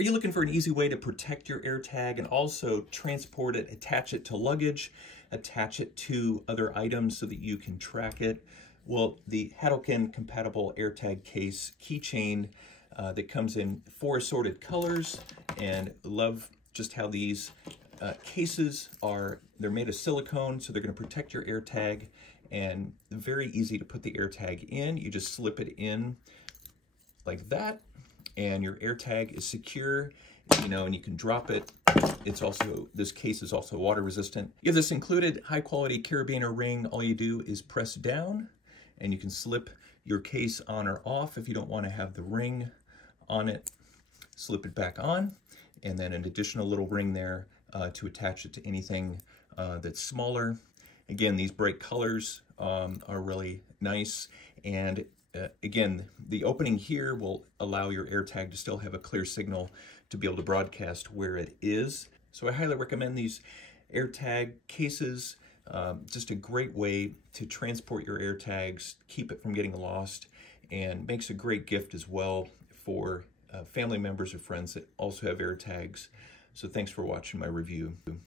Are you looking for an easy way to protect your AirTag and also transport it, attach it to luggage, attach it to other items so that you can track it? Well, the Hatalkin compatible AirTag case keychain that comes in 4 assorted colors, and love just how these cases are. They're made of silicone, so they're going to protect your AirTag, and very easy to put the AirTag in. You just slip it in like that, and your AirTag is secure, and you can drop it. This case is also water resistant. You have this included high quality carabiner ring. All you do is press down and you can slip your case on or off. If you don't want to have the ring on it, slip it back on, and then an additional little ring there to attach it to anything that's smaller. Again, these bright colors are really nice, and again, the opening here will allow your AirTag to still have a clear signal to be able to broadcast where it is. So I highly recommend these AirTag cases. Just a great way to transport your AirTags, keep it from getting lost, and makes a great gift as well for family members or friends that also have AirTags. So thanks for watching my review.